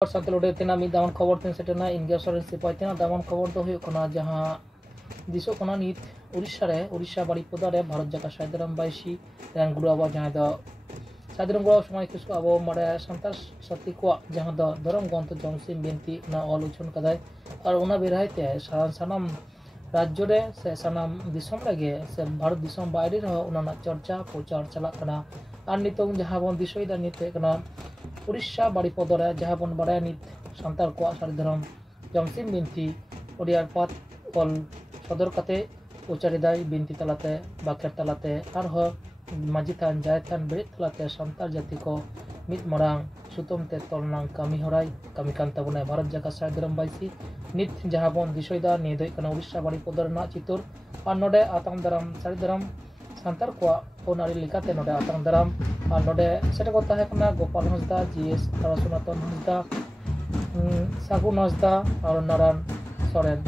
सातलोडे तेना मी दामन खबर तीन सेटेना इंडिया सरेन सिपाही तेना दामन खबर तो हुयो कना जहां दिसो कना नित उड़ीसा बाड़ीपदा रे भारत जाका साइदराम बाइसी रेन गुरुआबा जहां द साइदराम गुरुआ समय किसको अब मारे संतार सती को जहां द धरम ग्रंथ जमसिम बिनती ना ऑल उछन कदाय और उना बेरायते सानाम राज्य रे से सानाम दिसम लगे से भारत दिसम बाहरी रह उना चर्चा प्रचार चला कना और नितों जहां बन दिसोय दा निते कना उड़ीसा बाड़ीपदा रे जहां बन बाड़ाय नित संतार को सारी धरम जमसिम बिनती ओडियार पात कल सदर कते उचारिदाय बिनती तलाते बाखेर तलाते आरहो माजी थान जाय थान बेरे तलाते संतार जाति को मित मरांग सुतम ते तलनांग कामी हराय कामी कान ताबोना भारत जाका सारी धरम बाइसी नित जहां बन दिसोयदा निदय कना उड़ीसा बाड़ीपदा रेना चितुर और नोडे आताम दाराम सारी धरम संतार को ओनारी लिकाते नोडे आताम दाराम और नोडे सेटा को ताहे कना गोपाल हंसदा जीएस तारासुनातन हंसदा सागुन हंसदा और नारायण सोरेन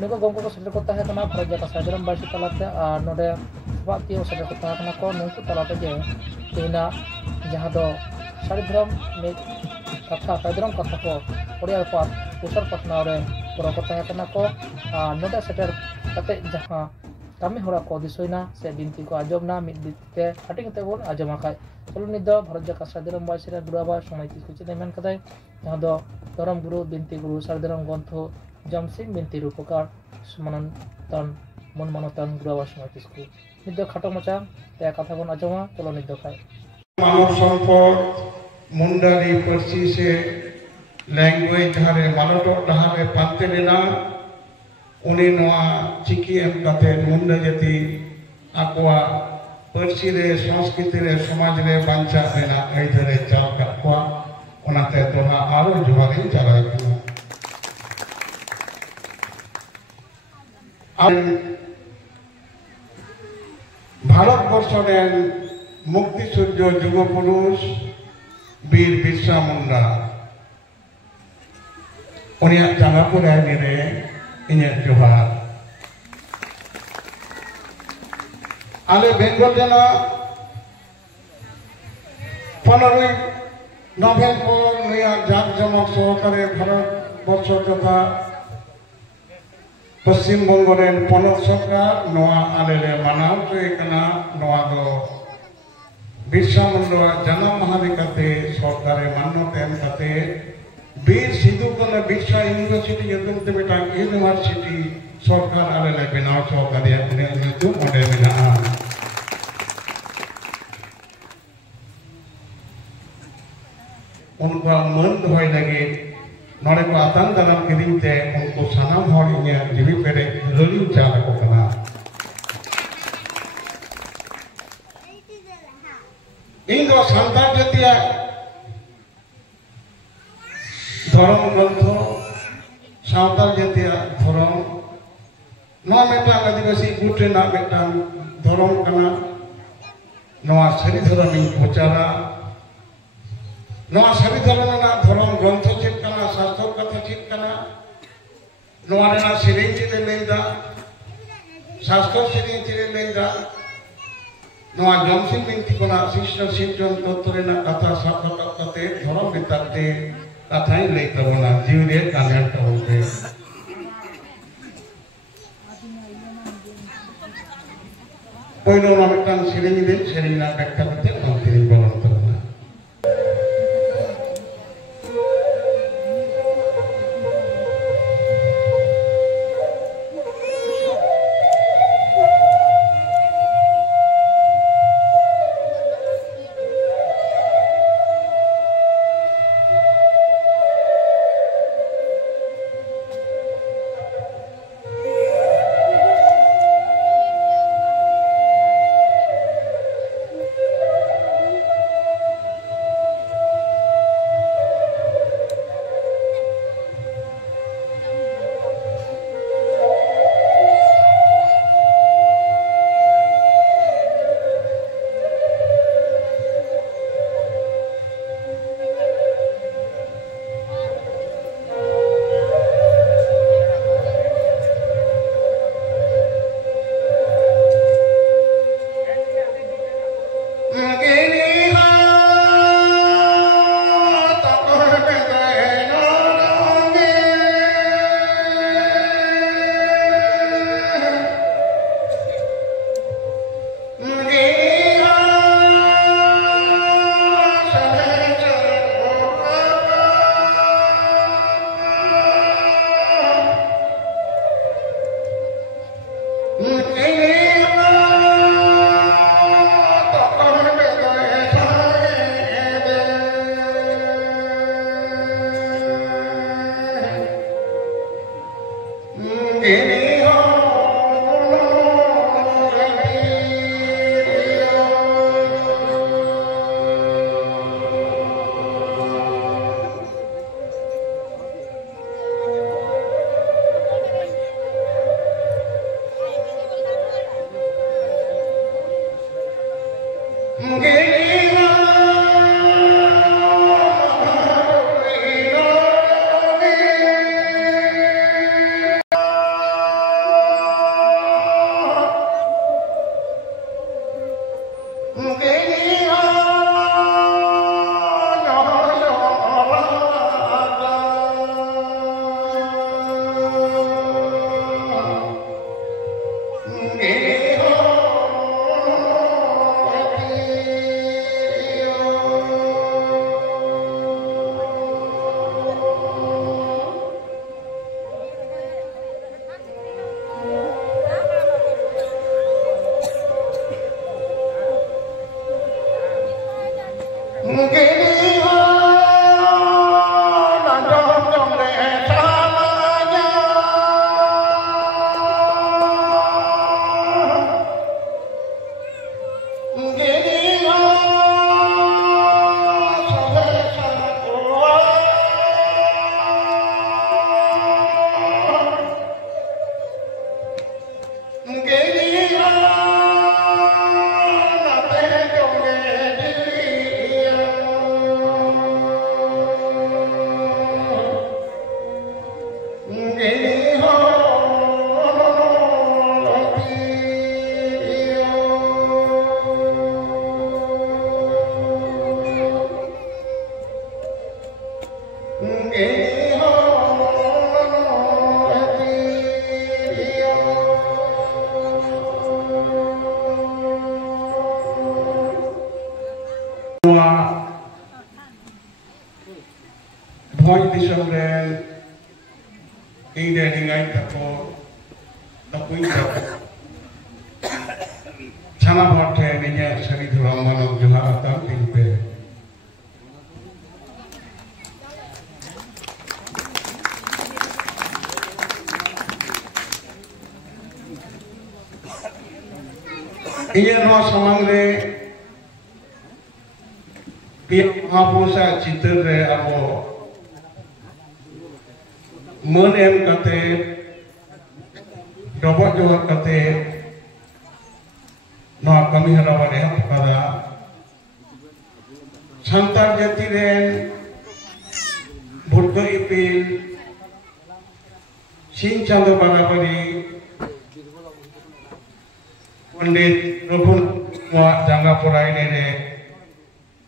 नुको गंको को सेटा को ताहे कना भारत जाका सारी धरम बाइसी तलाते और नोडे बातियो सेटा को ताहे कना को नुको तलाते जे तेना जहां दो सारी धरम में कथा सारी धरम कथा को ओडिया पात उसार पटना रे पुरा को ताहे कना को नोडे सेटर कते जहां कमी हरा को दिसोयना से बिनती को आजमना मिद बिते हटिंग ते बोन आजमा खाय चलो निद भारत जाका सारी धरम बाइसी रे गुरुआबा समय किसको चिते मेन कदाय जहां दो धरम गुरु बिनती गुरु सारी धरम ग्रंथ जमसिम बिनती रूपकार सुमनतन मन मनतन गुरुआबा समय किसको निद खाटो मचा ते कथा बन आजमा चलो निद खाय मानव सम्पद मुंडारी पर्सी से लैंग्वेज धारे मानव डहारे पांते लेना उन्हें नवा चिकी एम कते मुंडा जाति आकुआ पर्सी रे संस्कृति रे समाज रे बांचा लेना ए धरे चल ककुआ ओनाते तोहा आरो जुहारी चलाय कना भारत वर्ष रे मुक्ति सूर्य युग पुरुष वीर बिरसा मुंडा उनिया जांगापुर रे इन्हें जोहार आले बेंगल जना 15 नवेम्बर नया जाक जमक सहकारे भारत वर्ष तथा पश्चिम बंग रेन पनत सरकार नवा आले ले मानाव चोय कना नवा दो बिरसा मुंडा जन्म महालिकाते सरकारे मान्यता एम कते बीर सिद्धू कना बिरसा यूनिवर्सिटी यदुम ते बेटा यूनिवर्सिटी सरकार आले ले बनाव सरकार या ने नुतु ओडे मेना उनको मन होय लगे नोरे को आतान दाराम किदिन ते उनको सानाम हर इने जीवी पेरे रली चाला को कना इन दो संतान जतिया धर्म ग्रंथ सावताल जातिया धर्म नवा मेटा आदिवासी गुटे ना मेटा धर्म कना नवा सरी धर्म इन प्रचारा नवा सरी धर्म ना धर्म ग्रंथ चेत कना शास्त्र कथा चेत कना नवा ना सेरें चेत लेदा शास्त्र सेरें चेत लेदा नवा जमसिम बिनती कोना शिष्य शिक्षण तत्वरेना कथा सापक कते धर्म बिताते कथाई लेता बोला जीवने कान्यार तबोगे पहिलो नामकान सेरेंगी ना व्याख्या करते अंतिम बोलना तो Point this of the Indian guide for the Queen Chana Bote, Ninya Sari Raman of Johata Pilpe. Iyan Ross among the Hapusa Chitre Abo. मन एम कते डबल जोर कते नवा कमी हरा वाले हम करा संतान जाति रेन भुट्टो इपिल सिंह चांदो बागाबरी पंडित रघुन जंगा पुराई ने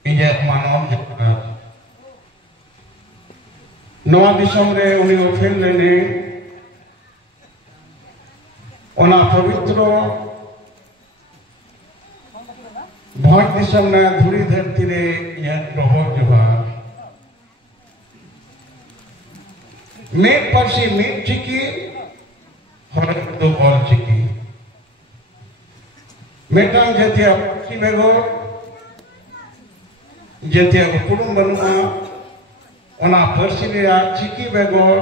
इन्हें मानव जगह नवा दिसम रे उनी ओफेल लेने ओना पवित्र भोज दिसम ने धुरी धरती रे ये प्रभोज जोहार मेट परसी मेट चिकी हर दो और चिकी मेटांग जतिया परसी बेगो जतिया कुरुम बनुआ ओना परसी रे चिकी बेगोर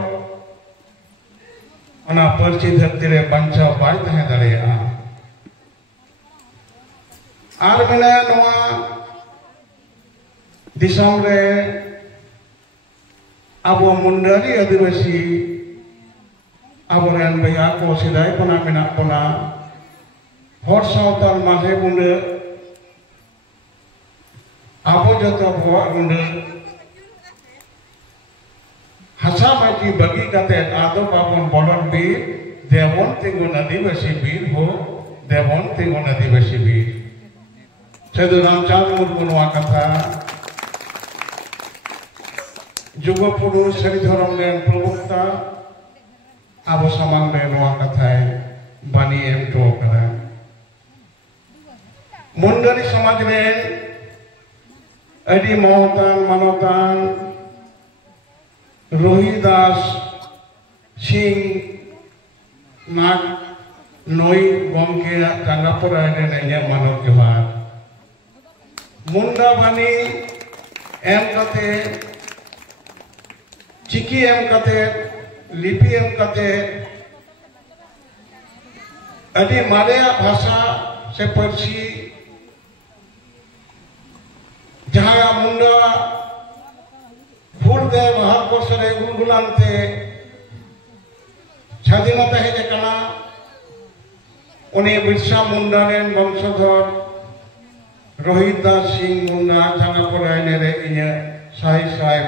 ओना परसी धरती रे बंचा बाय तहे दरेया आर मेना नवा दिसम रे अबो मुंडारी आदिवासी अबो रेन भैया को सिदाय पना मेना पना हर सावताल माजे बुंडे अबो जतो भवा बुंडे हसा माची बगी कते आदो बाबन बड़न बीर देवन तिंगुन आदिवासी बीर हो देवन तिंगुन आदिवासी बीर सेदु रामचंद्र मुर्मु नवा कथा जुगपुरु सरी धर्म रेन प्रवक्ता आबो सामांग रे नवा कथाय बानी एम तो करा मुंडारी समाज रे अडी महतान मानवतान रोहिदास सिंह नाग नई गमके जांगापुरा ने मानव जोहार मुंडा बानी एम कते चिकी एम कते लिपि एम कते ᱟᱹᱰᱤ ᱢᱟᱨᱮᱭᱟᱜ ᱵᱷᱟषᱟ ᱥᱮ ᱯᱟᱹᱨᱥᱤ ᱡᱟᱦᱟᱸ ᱢᱩᱱᱰᱟ ᱯᱷᱩᱨᱜᱟᱹᱞ ᱵᱷᱟᱨᱚᱛᱵᱚᱨᱥᱚ ᱨᱮ ᱜᱩᱞᱜᱩᱞᱟᱱᱛᱮ স্বাধীনতা হেᱡ আকানা উনি বিরসা মুন্ডা রেন বংশধর রোহিত দাস সিং মুন্ডা জানা পড়াইনে রে ইᱧ সাই সাই